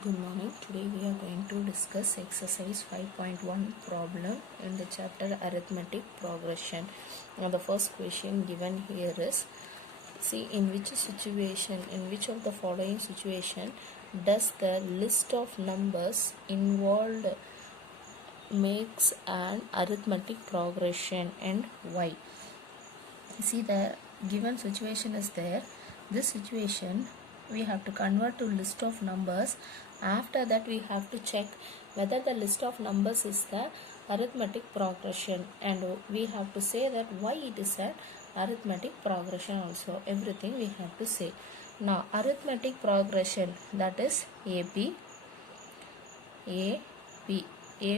Good morning. Today we are going to discuss exercise 5.1 problem in the chapter arithmetic progression. Now the first question given here is, see in which of the following situation does the list of numbers involved makes an arithmetic progression and why? See, the given situation is there. This situation we have to convert to list of numbers. After that we have to check whether the list of numbers is the arithmetic progression, and we have to say that why it is an arithmetic progression also. Everything we have to say. Now arithmetic progression, that is AP, A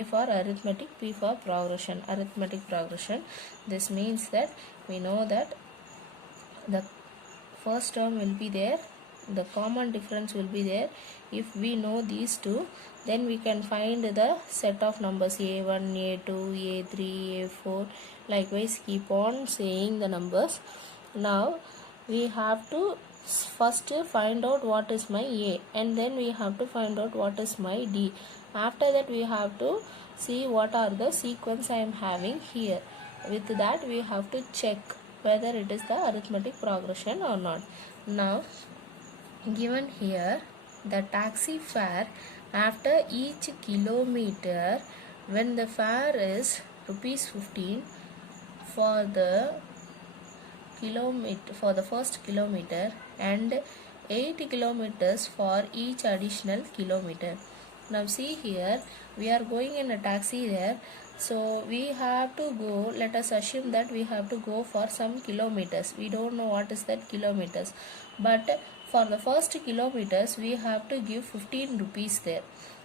for arithmetic, P for progression. Arithmetic progression. This means that we know that the first term will be there, the common difference will be there. If we know these two, then we can find the set of numbers A1, A2, A3, A4. Likewise, keep on saying the numbers. Now we have to first find out what is my A, and then we have to find out what is my D. After that we have to see what are the sequence I am having here. With that we have to check whether it is the arithmetic progression or not. Now given here, the taxi fare after each kilometer, when the fare is ₹15 for the first kilometer and 8 kilometers for each additional kilometer. Now see here, we are going in a taxi there, so we have to go, let us assume that we have to go for some kilometers. We don't know what is that kilometers, but for the first kilometers we have to give 15 rupees there.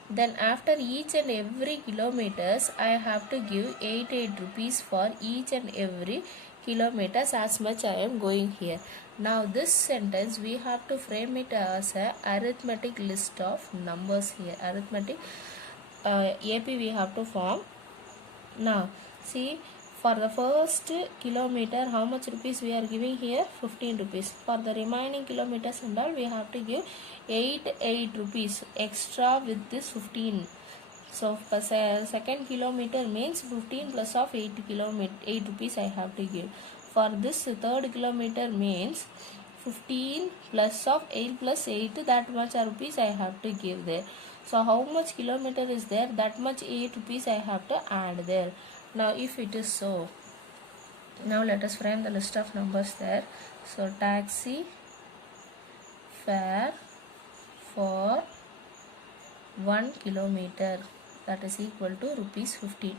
Then after each and every kilometers I have to give 8 rupees for each and every kilometers as much I am going here. Now this sentence we have to frame it as a arithmetic list of numbers here. Arithmetic AP we have to form. Now see, for the first kilometer how much rupees we are giving here? 15 rupees. For the remaining kilometers and all we have to give 8 rupees extra with this 15. So for second kilometer means 15 plus of 8 rupees I have to give. For this third kilometer means 15 plus of 8 plus 8, that much rupees I have to give there. So how much kilometer is there? That much 8 rupees I have to add there. Now if it is so, now let us frame the list of numbers there. So taxi fare for 1 kilometer, that is equal to ₹15.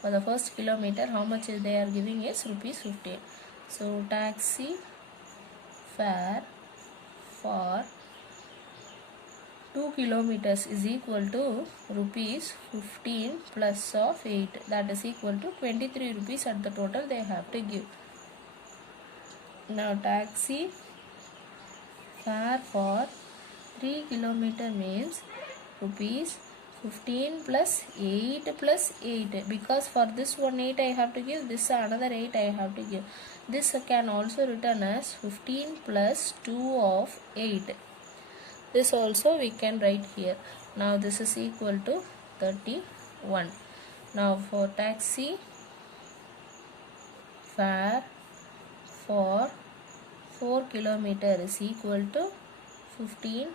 For the first kilometer how much they are giving is ₹15. So taxi fare for 2 kilometers is equal to ₹15 plus of 8, that is equal to 23 rupees at the total they have to give. Now taxi fare for 3 kilometer means ₹15 plus 8 because for this one 8 I have to give, this another 8 I have to give. This can also written as 15 plus 2 of 8. This also we can write here. Now this is equal to 31. Now for taxi fare for 4 kilometer is equal to 15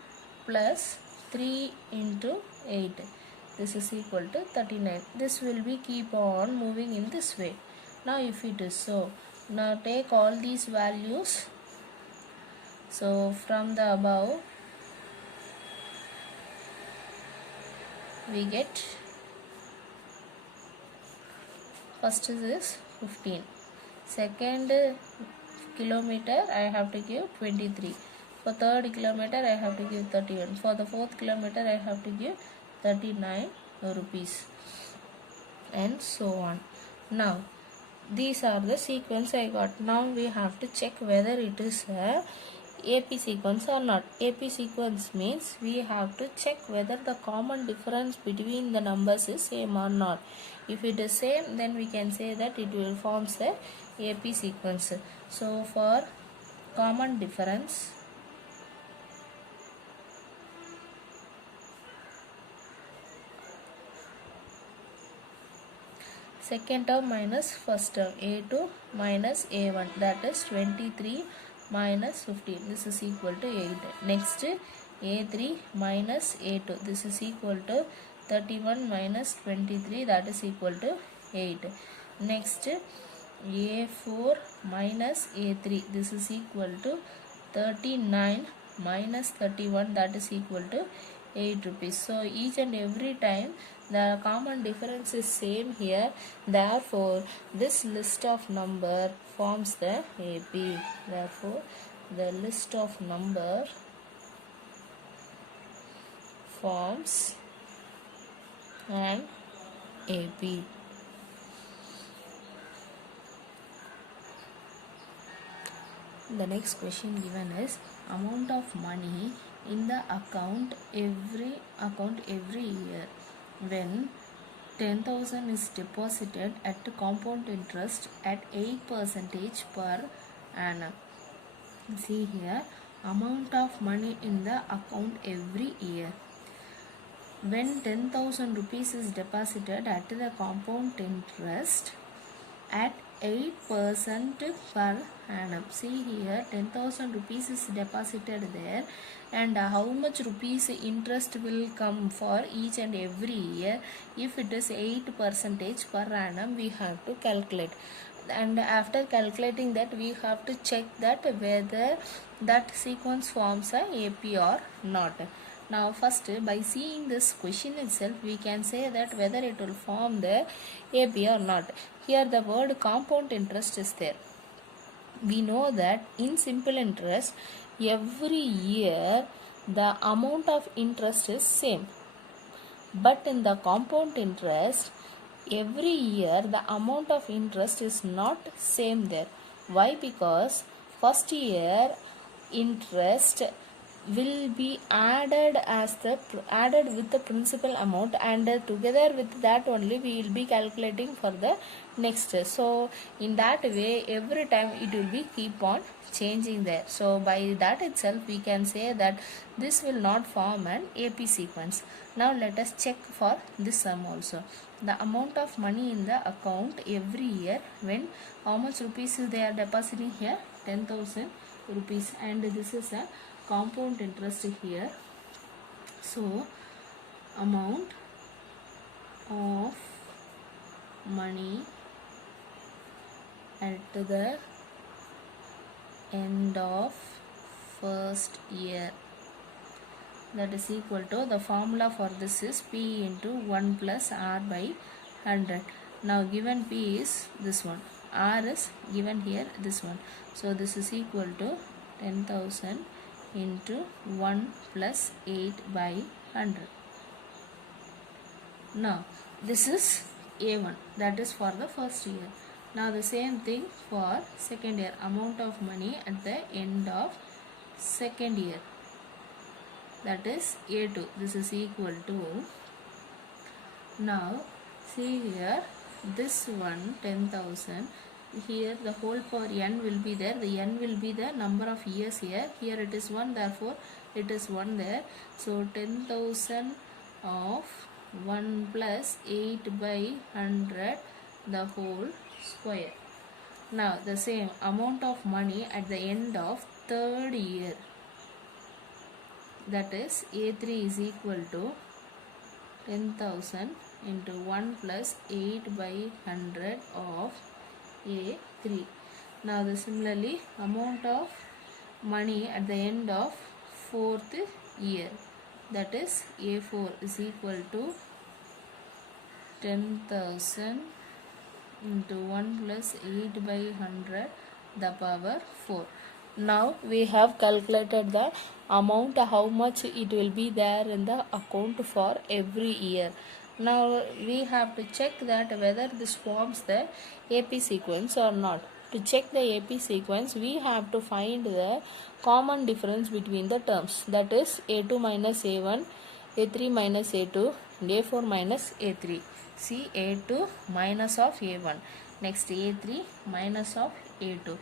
plus 3 into 8. This is equal to 39. This will be keep on moving in this way. Now if it is so, now take all these values. So from the above we get, first is 15, second kilometer I have to give 23, for third kilometer I have to give 31, for the fourth kilometer I have to give 39 rupees, and so on. Now these are the sequence I got. Now we have to check whether it is a AP sequence or not. AP sequence means we have to check whether the common difference between the numbers is same or not. If it is same, then we can say that it will form the AP sequence. So for common difference, second term minus first term, a2 minus a1, that is 23 minus 15, this is equal to 8. Next a3 minus a2, this is equal to 31 minus 23, that is equal to 8. Next a4 minus a3, this is equal to 39 minus 31, that is equal to 8 rupees. So each and every time the common difference is same here, therefore this list of number forms the AP. Therefore the list of number forms an AP. The next question given is amount of money in the account every year when 10,000 is deposited at compound interest at 8% per annum. See here, amount of money in the account every year when 10,000 rupees is deposited at the compound interest at 8% per annum. See here, 10,000 rupees is deposited there, and how much rupees interest will come for each and every year. If it is 8% per annum, we have to calculate, and after calculating that we have to check that whether that sequence forms a AP or not. Now first, by seeing this question itself, we can say that whether it will form the AP or not. Here the word compound interest is there. We know that in simple interest, every year the amount of interest is same. But in the compound interest, every year the amount of interest is not same there. Why? Because first year interest will be added with the principal amount, and together with that only we will be calculating for the next. So in that way every time it will be keep on changing there. So by that itself we can say that this will not form an AP sequence. Now let us check for this sum also. The amount of money in the account every year when how much rupees they are depositing here, 10,000 rupees, and this is a compound interest here. So amount of money at the end of first year, that is equal to, the formula for this is P into 1 plus R by 100. Now given P is this one, R is given here this one, so this is equal to 10,000 into 1 plus 8 by 100. Now this is A1, that is for the first year. Now the same thing for second year, amount of money at the end of second year, that is A2, this is equal to, now see here, this one 10,000, here the whole power n will be there, the n will be the number of years here, here it is 1, therefore it is 1 there. So 10,000 of 1 plus 8 by 100 the whole square. Now the same amount of money at the end of third year, that is A3 is equal to 10,000 into 1 plus 8 by 100 of A3. Now the similarly amount of money at the end of fourth year, that is A4 is equal to 10,000 into 1 plus 8 by 100 the power 4. Now we have calculated the amount, how much it will be there in the account for every year. Now we have to check that whether this forms the AP sequence or not. To check the AP sequence, we have to find the common difference between the terms, that is A2 minus A1, A3 minus A2, and A4 minus A3. See, A2 minus of A1, next A3 minus of A2,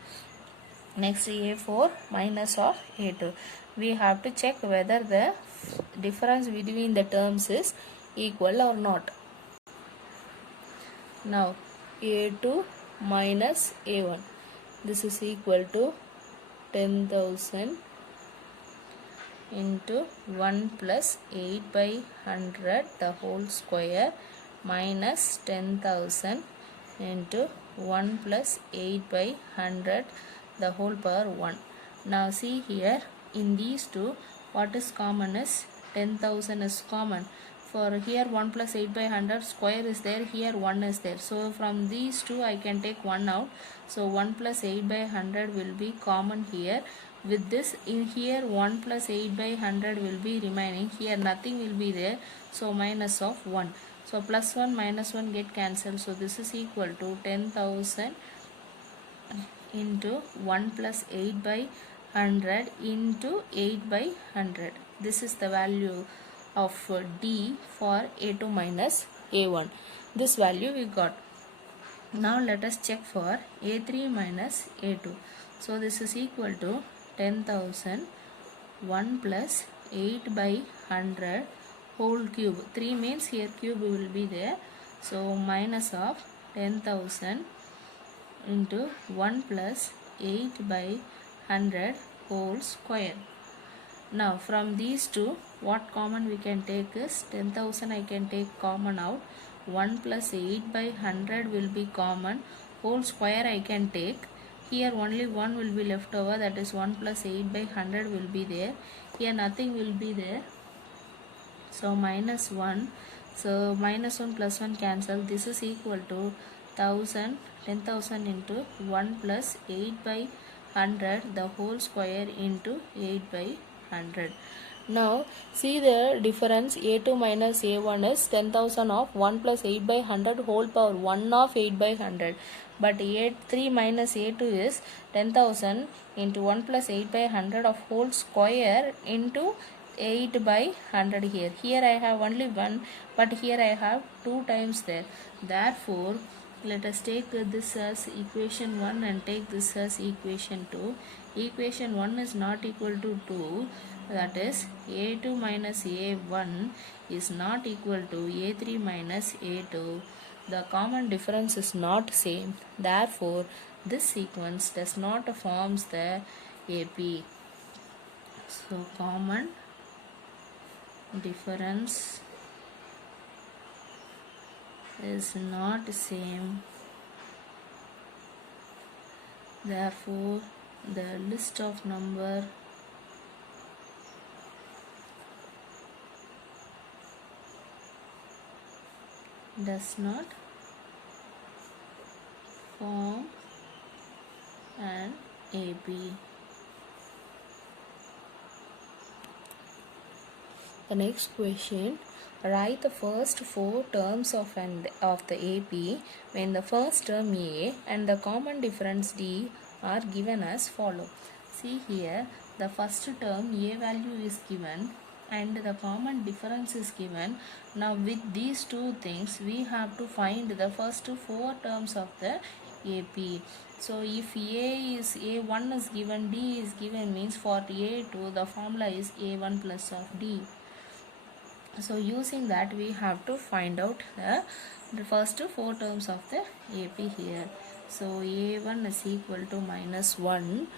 next A4 minus of A2. We have to check whether the difference between the terms is equal or not. Now A2 minus A1. This is equal to 10,000 into 1 plus 8 by 100 the whole square minus 10,000 into 1 plus 8 by 100 the whole power 1. Now see here, in these two, what is common is 10,000 is common. For here 1 plus 8 by 100 square is there, here 1 is there. So from these two I can take 1 out. So 1 plus 8 by 100 will be common here. With this, in here 1 plus 8 by 100 will be remaining. Here nothing will be there. So minus of 1. So plus 1 minus 1 get cancelled. So this is equal to 10,000 into 1 plus 8 by 100 into 8 by 100. This is the value of D for A2 minus A1. This value we got. Now let us check for A3 minus A2. So this is equal to 10,000 1 plus 8 by 100 whole cube. 3 means here cube will be there. So minus of 10,000 into 1 plus 8 by 100 whole square. Now from these two, what common we can take is 10,000 I can take common out. 1 plus 8 by 100 will be common. Whole square I can take. Here only 1 will be left over, that is 1 plus 8 by 100 will be there. Here nothing will be there. So minus 1. So minus 1 plus 1 cancel. This is equal to 10,000 into 1 plus 8 by 100 the whole square into 8 by 100. Now see the difference, A2 minus A1 is 10,000 of 1 plus 8 by 100 whole power 1 of 8 by 100. But A3 minus A2 is 10,000 into 1 plus 8 by 100 of whole square into 8 by 100 here. Here I have only 1, but here I have 2 times there. Therefore, let us take this as equation 1 and take this as equation 2. Equation 1 is not equal to 2. That is A2 minus A1 is not equal to A3 minus A2. The common difference is not same. Therefore, this sequence does not forms the AP. So, common difference is not same. Therefore, the list of number does not form an AP. The next question, write the first 4 terms of the AP when the first term A and the common difference D are given as follow. See here, the first term A value is given and the common difference is given. Now with these two things we have to find the first 4 terms of the AP. So if A1 is given, D is given, means for A2 the formula is A1 plus of D. So using that we have to find out the first 4 terms of the AP here. So A1 is equal to minus 1,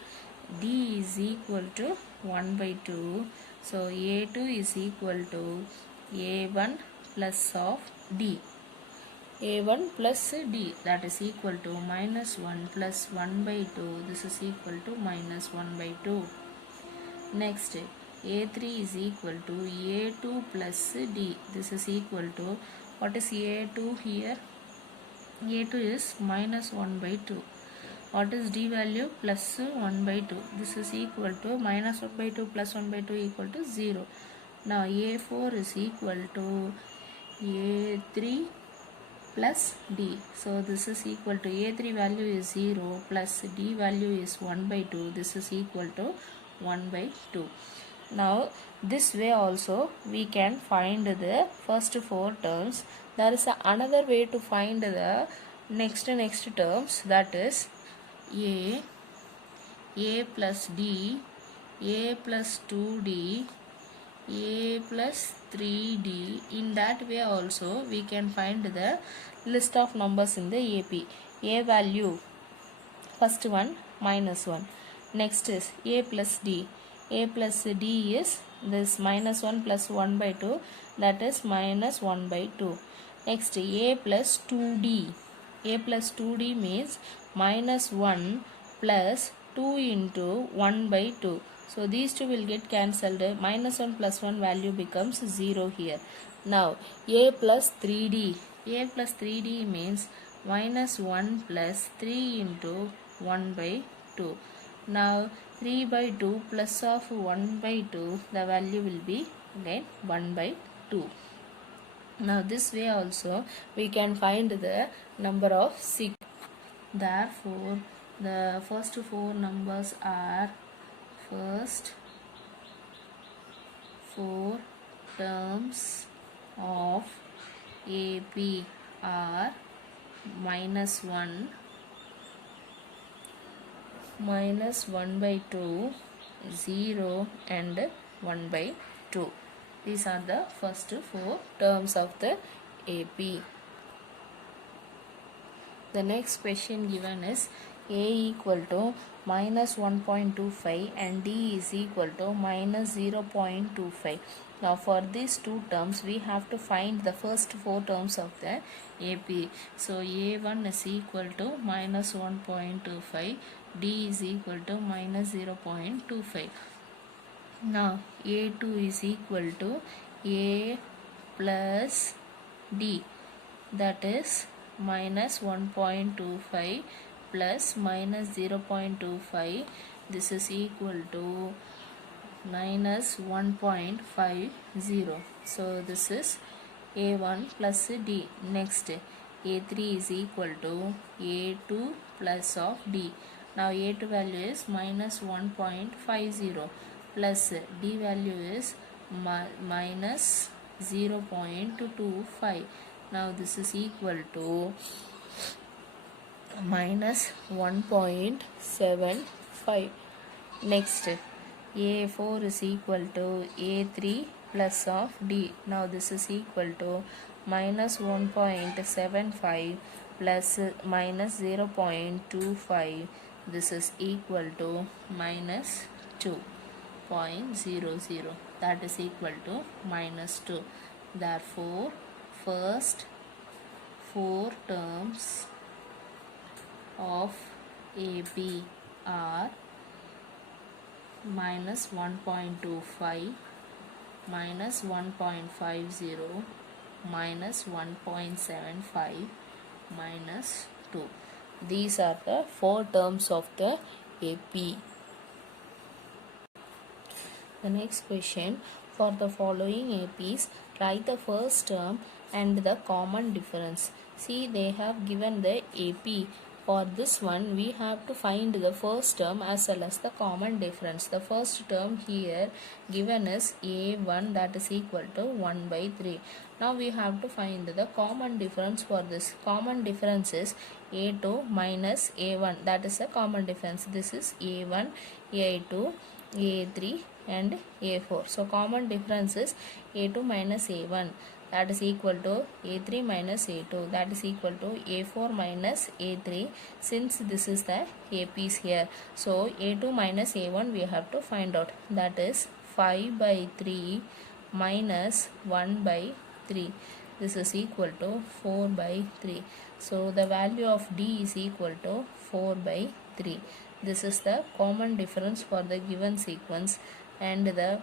D is equal to 1 by 2. So A2 is equal to A1 plus of D. A1 plus D, that is equal to minus 1 plus 1 by 2. This is equal to minus 1 by 2. Next, A3 is equal to A2 plus D. This is equal to, what is A2 here? A2 is minus 1 by 2. What is D value? Plus 1 by 2. This is equal to minus 1 by 2 plus 1 by 2 equal to 0. Now A4 is equal to A3 plus D. So this is equal to A3 value is 0 plus D value is 1 by 2. This is equal to 1 by 2. Now this way also we can find the first 4 terms. There is another way to find the next terms, that is A plus D, A plus 2D, a plus 3d. In that way also we can find the list of numbers in the AP. A value, first one minus 1. Next is a plus d. A plus d is this minus 1 plus 1 by 2, that is minus 1 by 2. Next a plus 2d. A plus 2d means minus 1 plus 2 into 1 by 2. So these two will get cancelled. Minus 1 plus 1 value becomes 0 here. Now a plus 3d. A plus 3d means minus 1 plus 3 into 1 by 2. Now 3 by 2 plus of 1 by 2, the value will be again 1 by 2. Now this way also we can find the number of 6. Therefore the first four numbers are, first four terms of AP are minus 1, minus 1 by 2, 0 and 1 by 2. These are the first four terms of the AP. The next question given is a equal to minus 1.25 and d is equal to minus 0.25. Now for these two terms we have to find the first four terms of the AP. So a1 is equal to minus 1.25, d is equal to minus 0.25. Now a2 is equal to a plus d, that is minus 1.25 plus minus 0.25. This is equal to minus 1.50. So this is a1 plus d. Next a3 is equal to a2 plus of d. Now a2 value is minus 1.50 plus d value is minus 0.25. Now this is equal to minus 1.75. Next a4 is equal to a3 plus of d. Now this is equal to minus 1.75 plus minus 0.25. This is equal to minus 2.00, that is equal to minus 2. Therefore first four terms of AP are minus 1.25, minus 1.50, minus 1.75, minus 2. These are the four terms of the AP. The next question, for the following APs, write the first term and the common difference. See, they have given the AP. For this one, we have to find the first term as well as the common difference. The first term here given is a1, that is equal to 1 by 3. Now we have to find the common difference for this. Common difference is a2 minus a1, that is a common difference. This is a1, a2, a3 and a4. So common difference is a2 minus a1, that is equal to a3 minus a2, that is equal to a4 minus a3. Since this is the APs here, so a2 minus a1 we have to find out, that is 5 by 3 minus 1 by 3. This is equal to 4 by 3. So the value of d is equal to 4 by 3. This is the common difference for the given sequence, and the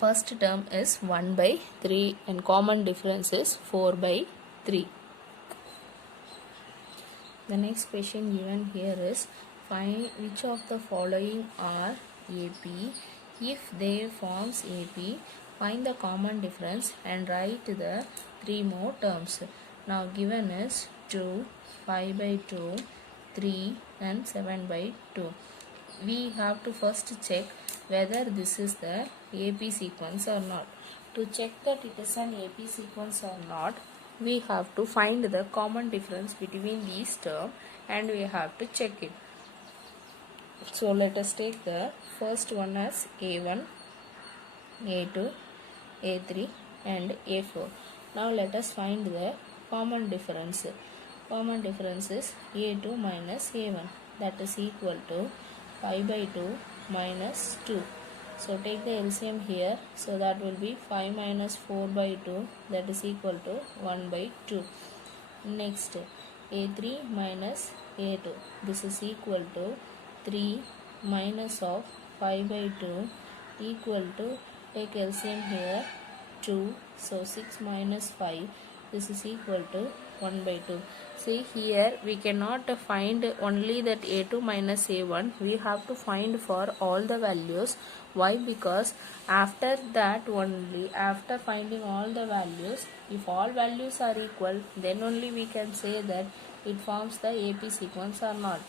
first term is 1 by 3 and common difference is 4 by 3. The next question given here is, find which of the following are AP. If they forms AP, find the common difference and write the three more terms. Now given is 2, 5 by 2, 3 and 7 by 2. We have to first check whether this is the AP sequence or not. To check that it is an AP sequence or not, we have to find the common difference between these terms and we have to check it. So let us take the first one as A1. A2, A3 and A4. Now let us find the common difference. Common difference is A2 minus A1, that is equal to 5 by 2 minus 2. So take the LCM here, so that will be 5 minus 4 by 2, that is equal to 1 by 2. Next, A3 minus A2, this is equal to 3 minus of 5 by 2 equal to, take LCM here, 2. So 6 minus 5, this is equal to 1 by 2. See here, we cannot find only that A2 minus A1. We have to find for all the values. Why? Because after that only, after finding all the values, if all values are equal, then only we can say that it forms the AP sequence or not.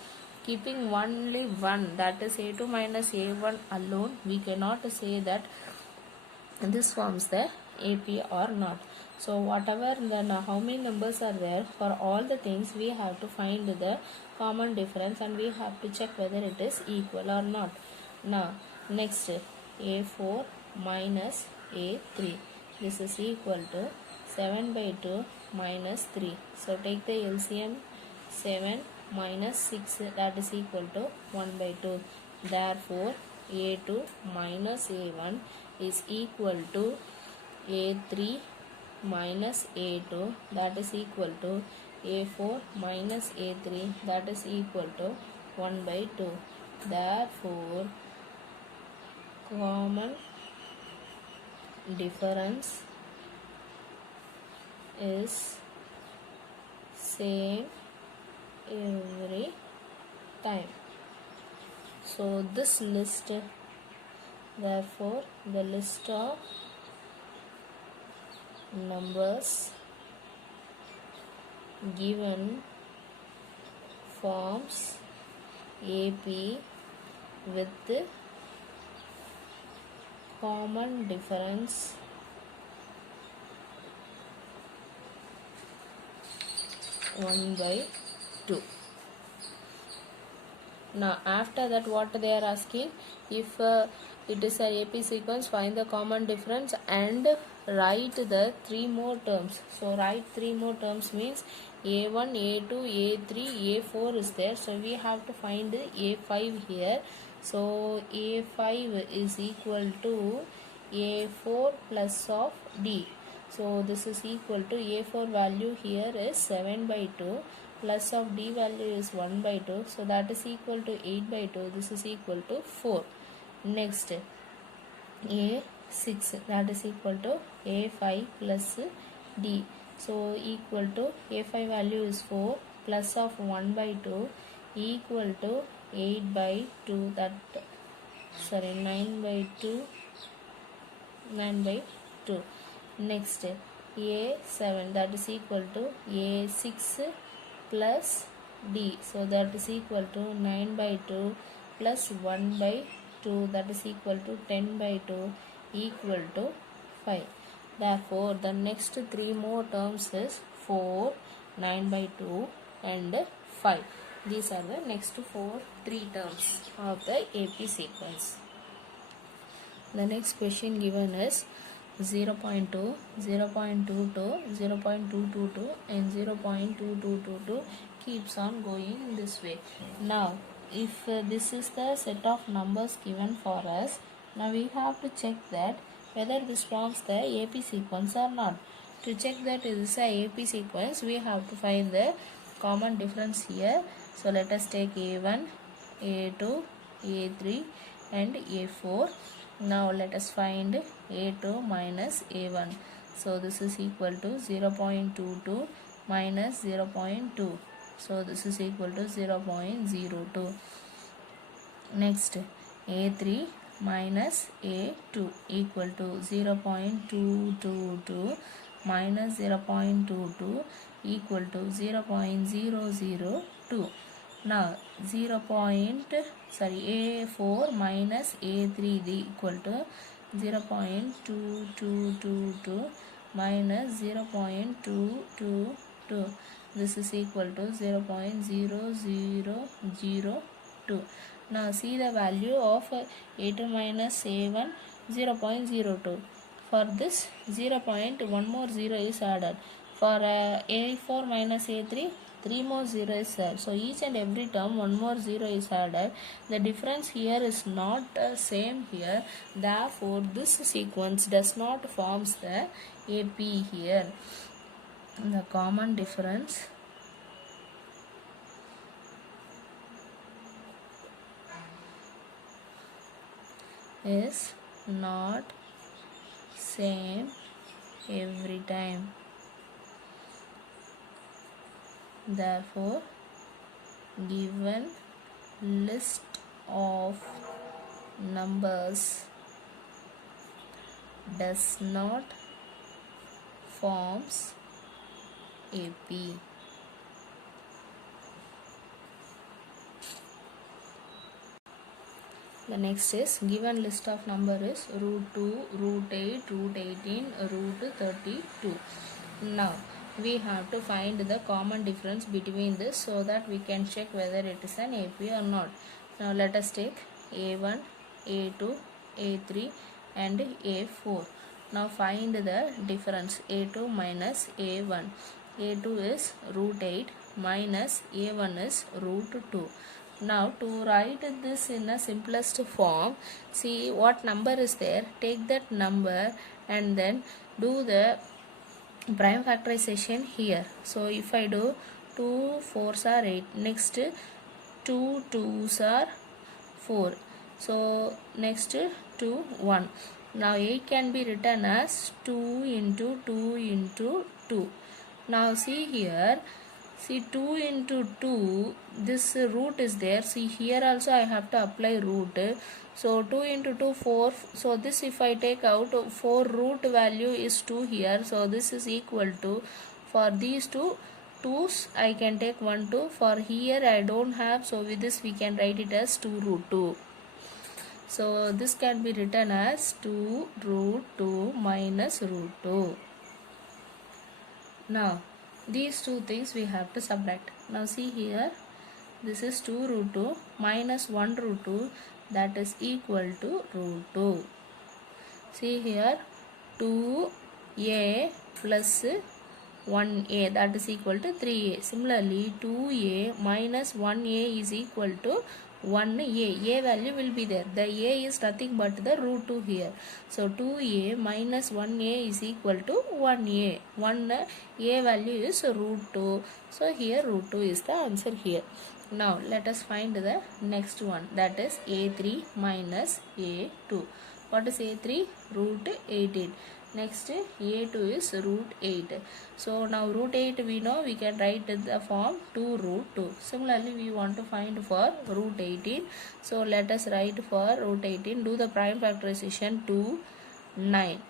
Keeping only one, that is A2 minus A1 alone, we cannot say that this forms the AP or not. So whatever, then how many numbers are there, for all the things we have to find the common difference and we have to check whether it is equal or not. Now next, A4 minus A3, this is equal to 7 by 2 minus 3. So take the LCM, 7 minus 6, that is equal to 1 by 2. Therefore A2 minus A1 is equal to A3 minus A2, that is equal to A4 minus A3, that is equal to 1 by 2. Therefore common difference is same every time. So this list, therefore the list of numbers given forms AP with common difference 1 by 2. Now after that, what they are asking, if it is a AP sequence, find the common difference and write the 3 more terms. So write 3 more terms means A1, A2, A3, A4 is there. So we have to find A5 here. So A5 is equal to A4 plus of D. So this is equal to A4 value here is 7 by 2 plus of D value is 1 by 2. So that is equal to 8 by 2. This is equal to 4. Next, A6, that is equal to A5 plus D. So equal to A5 value is 4 plus of 1 by 2 equal to 8 by 2, that 9 by 2, 9 by 2. Next, A7, that is equal to A6 plus D. So that is equal to 9 by 2 plus 1 by 2, that is equal to 10 by 2 equal to 5. Therefore the next 3 more terms is 4, 9 by 2 and 5. These are the next 3 terms of the AP sequence. The next question given is 0.2, 0.22, 0.222 and 0.2222 keeps on going in this way. Now if this is the set of numbers given for us, now we have to check that whether this forms the AP sequence or not. To check that it is a AP sequence, we have to find the common difference here. So let us take A1, A2, A3 and A4. Now let us find A2 minus A1. So this is equal to 0.22 minus 0.2. So this is equal to 0.02. Next, A3 minus A2 equal to 0.222 minus 0.22 equal to 0.002. Now A4 minus A3 equal to 0.2222 minus 0.222. This is equal to 0.0002. Now see the value of A2 minus A1 0.02. For this 0.1 more 0 is added. For a4 minus a3, 3 more 0 is added. So each and every term 1 more 0 is added. The difference here is not same here. Therefore this sequence does not forms the AP here. The common difference is not same every time. Therefore, given list of numbers does not forms AP. The next is given list of number is root 2, root 8, root 18, root 32. Now we have to find the common difference between this so that we can check whether it is an AP or not. Now let us take A1, A2, A3 and A4. Now find the difference. A2 minus A1. A2 is root 8 minus A1 is root 2. Now to write this in a simplest form, see what number is there, take that number and then do the prime factorization here. So if I do 2 4s are 8, next 2 2s are 4, so next 2 1. Now 8 can be written as 2 into 2 into 2. Now see here, see 2 into 2, this root is there. See here also I have to apply root. So 2 into 2 4. So this if I take out 4 root value is 2 here. So this is equal to, for these two 2's I can take 1 2. For here I don't have, so with this we can write it as 2 root 2. So this can be written as 2 root 2 minus root 2. Now these two things we have to subtract. Now see here, this is 2 root 2 minus 1 root 2, that is equal to root 2. See here, 2a plus 1a, that is equal to 3a. Similarly 2a minus 1a is equal to 1a. A value will be there. The a is nothing but the root 2 here. So 2a minus 1a is equal to 1a. 1a value is root 2. So here root 2 is the answer here. Now let us find the next one, that is a3 minus a2. What is a3? Root 18. Next a2 is root 8. So now root 8 we know, we can write the form 2 root 2. Similarly we want to find for root 18. So let us write for root 18. Do the prime factorization. 2 9.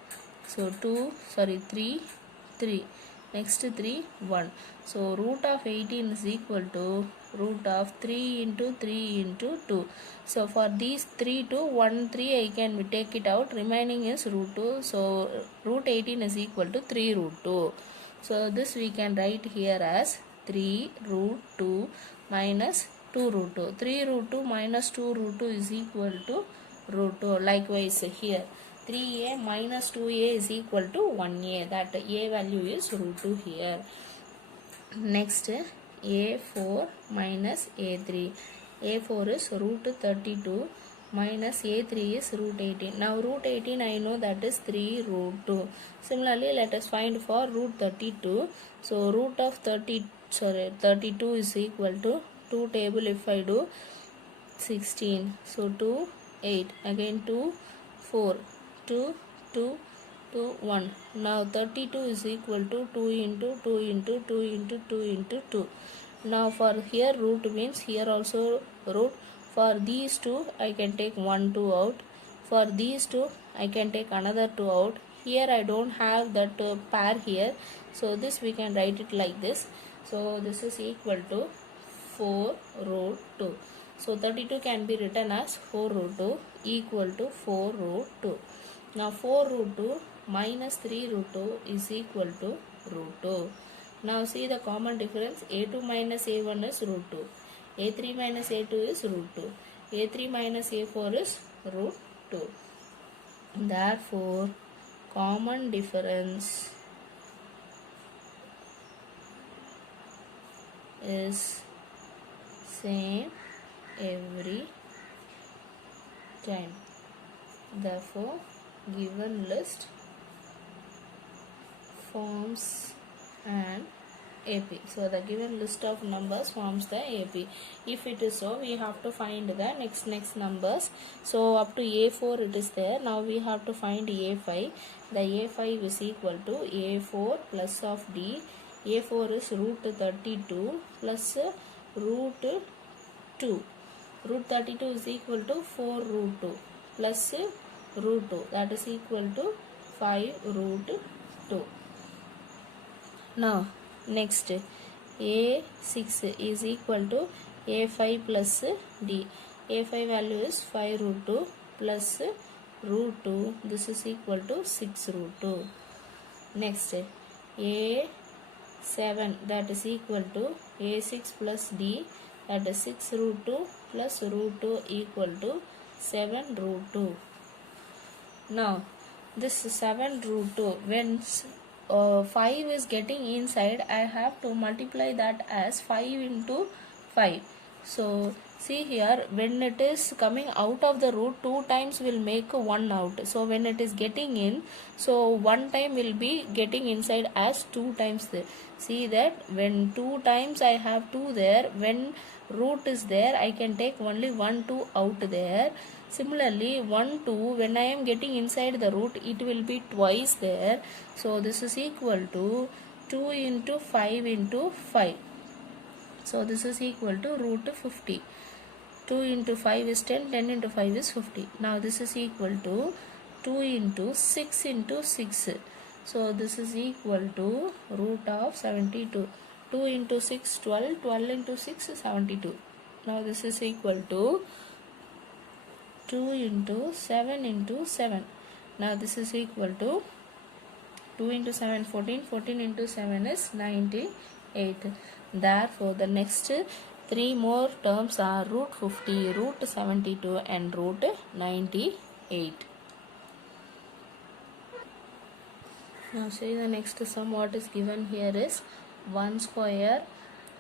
So 3 next 3 1. So root of 18 is equal to root of 3 into 3 into 2. So for these 3 to 1 3 I can take it out, remaining is root 2. So root 18 is equal to 3 root 2. So this we can write here as 3 root 2 minus 2 root 2. 3 root 2 minus 2 root 2 is equal to root 2. Likewise here 3a minus 2a is equal to 1a, that a value is root 2 here. Next a4 minus a3. a4 is root 32 minus a3 is root 18. Now root 18 I know, that is 3 root 2. Similarly let us find for root 32. So root of 32 is equal to 2 table if I do 16. So 2 8, again 2 4, 2 2 2 1. Now 32 is equal to 2 into 2 into 2 into 2 into 2. Now for here root means here also root. For these two I can take 1 2 out. For these two I can take another 2 out. Here I don't have that pair here. So this we can write it like this. So this is equal to 4 root 2. So 32 can be written as 4 root 2 equal to 4 root 2. Now 4 root 2 minus 3 root 2 is equal to root 2. Now see the common difference. a2 minus a1 is root 2. a3 minus a2 is root 2. a3 minus a4 is root 2. Therefore, common difference is same every time. Therefore, given list forms an AP. So the given list of numbers forms the AP. If it is so, we have to find the next numbers. So up to A4 it is there. Now we have to find A5. The A5 is equal to A4 plus of D. A4 is root 32 plus root 2. Root 32 is equal to 4 root 2 plus root 2, that is equal to 5 root 2. Now next, A6 is equal to A5 plus D. A5 value is 5 root 2 plus root 2, this is equal to 6 root 2. Next, A7, that is equal to A6 plus D, that is 6 root 2 plus root 2 equal to 7 root 2. Now this 7 root 2, when 5 is getting inside, I have to multiply that as 5 into 5. So see here, when it is coming out of the root, 2 times will make 1 out. So when it is getting in, so 1 time will be getting inside as 2 times there. See that when 2 times I have 2 there, when root is there, I can take only 1 2 out there. Similarly, 1 2, when I am getting inside the root, it will be twice there. So this is equal to 2 into 5 into 5. So this is equal to root 50. 2 into 5 is 10, 10 into 5 is 50. Now this is equal to 2 into 6 into 6. So this is equal to root of 72. 2 into 6, 12, 12 into 6 is 72. Now this is equal to 2 into 7 into 7. Now this is equal to 2 into 7, 14, 14 into 7 is 98. Therefore, the next 3 more terms are root 50, root 72 and root 98. Now see the next sum. What is given here is 1 square,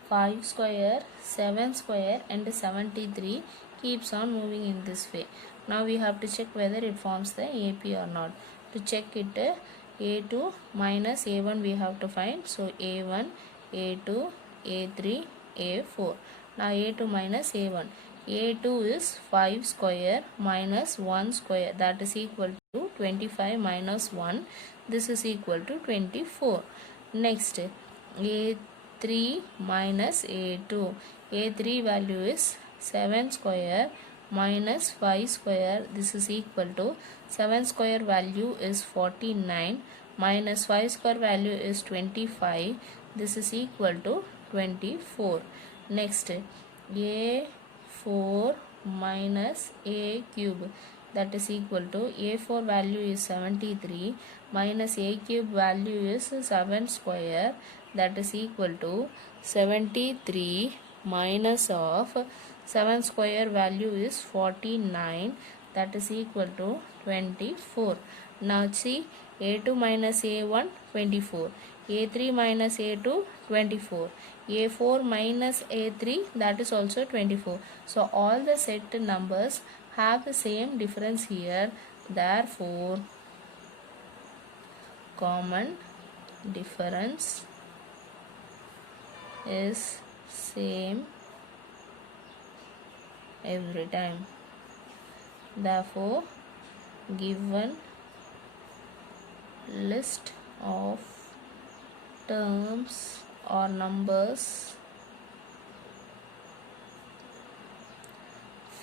5 square, 7 square and 73 keeps on moving in this way. Now we have to check whether it forms the AP or not. To check it, A2 minus A1 we have to find. So A1, A2, A3, A4. Now A2 minus A1. A2 is 5 square minus 1 square, that is equal to 25 minus 1. This is equal to 24. Next, A3 minus A2. A3 value is 7 square minus 5 square. This is equal to 7 square value is 49 minus 5 square value is 25. This is equal to 24. Next, A4 minus A cube, that is equal to A4 value is 73 minus A cube value is 7 square, that is equal to 73 minus of 7 square value is 49, that is equal to 24. Now see, A2 minus A1 24, A3 minus A2 24, A4 minus A3, that is also 24. So all the set numbers have the same difference here. Therefore, common difference is same every time. Therefore, given list of terms or numbers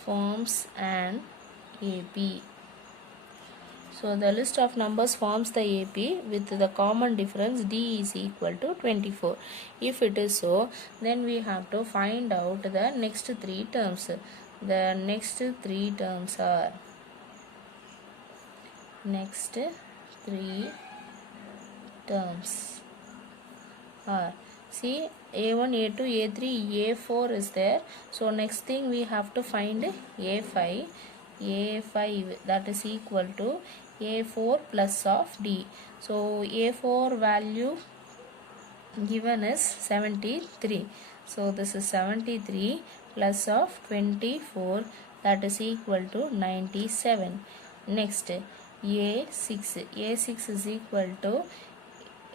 forms an AP. So the list of numbers forms the AP with the common difference D is equal to 24. If it is so, then we have to find out the next 3 terms. The next 3 terms are see, A1, A2, A3, A4 is there. So next thing we have to find A5. A5, that is equal to A4 plus of D. So A4 value given is 73. So this is 73 plus of 24, that is equal to 97. Next A6. A6 is equal to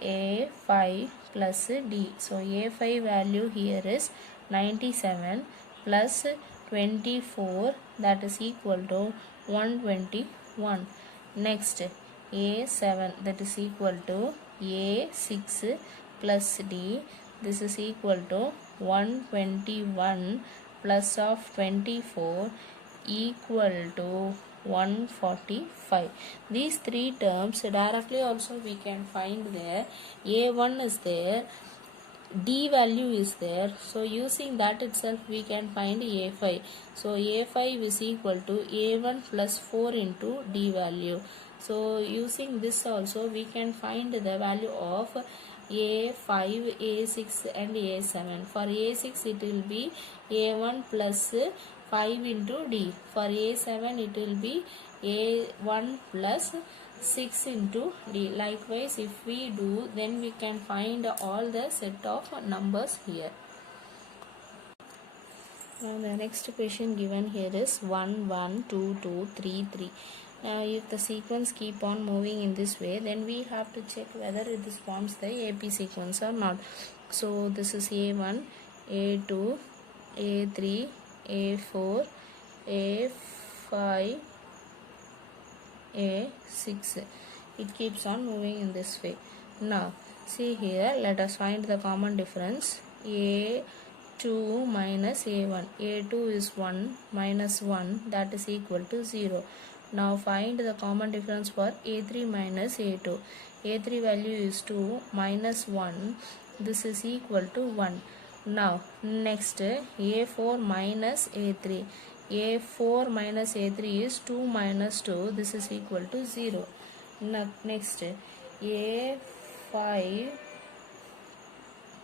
A5 plus D. So A5 value here is 97 plus 24, that is equal to 121. Next A7, that is equal to A6 plus D. This is equal to 121 plus of 24 equal to 145. These three terms directly also we can find there. A1 is there, D value is there, so using that itself we can find A5. So A5 is equal to A1 plus 4 into D value. So using this also we can find the value of A5, A6 and A7. For A6 it will be A1 plus 5 into D. For A7 it will be A1 plus 6 into D. Likewise, if we do, then we can find all the set of numbers here. Now the next question given here is 1, 1, 2, 2, 3, 3. Now if the sequence keep on moving in this way, then we have to check whether this forms the AP sequence or not. So this is A1, A2, A3, A4, A5, A6. It keeps on moving in this way. Now see here, let us find the common difference. A2 minus A1. A2 is 1 minus 1, that is equal to 0. Now find the common difference for A3 minus A2. A3 value is 2 minus 1, this is equal to 1. Now next A4 minus A3. A4 minus A3 is 2 minus 2, this is equal to 0. Next A5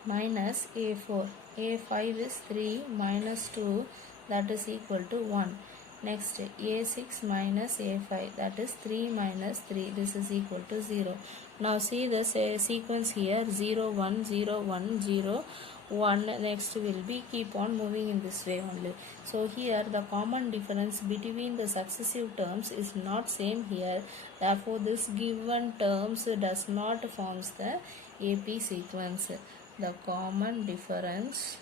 minus A4. A5 is 3 minus 2, that is equal to 1. Next A6 minus A5, that is 3 minus 3, this is equal to 0. Now see the sequence here, 0, 1, 0, 1, 0, 1. Next will be keep on moving in this way only. So here the common difference between the successive terms is not same here. Therefore this given terms does not forms the AP sequence. The common difference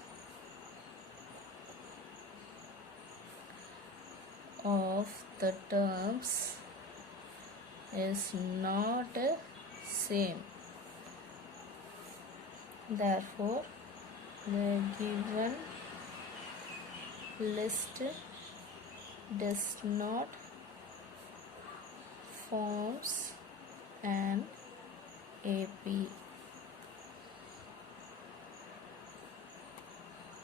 of the terms is not same. Therefore the given list does not forms an AP.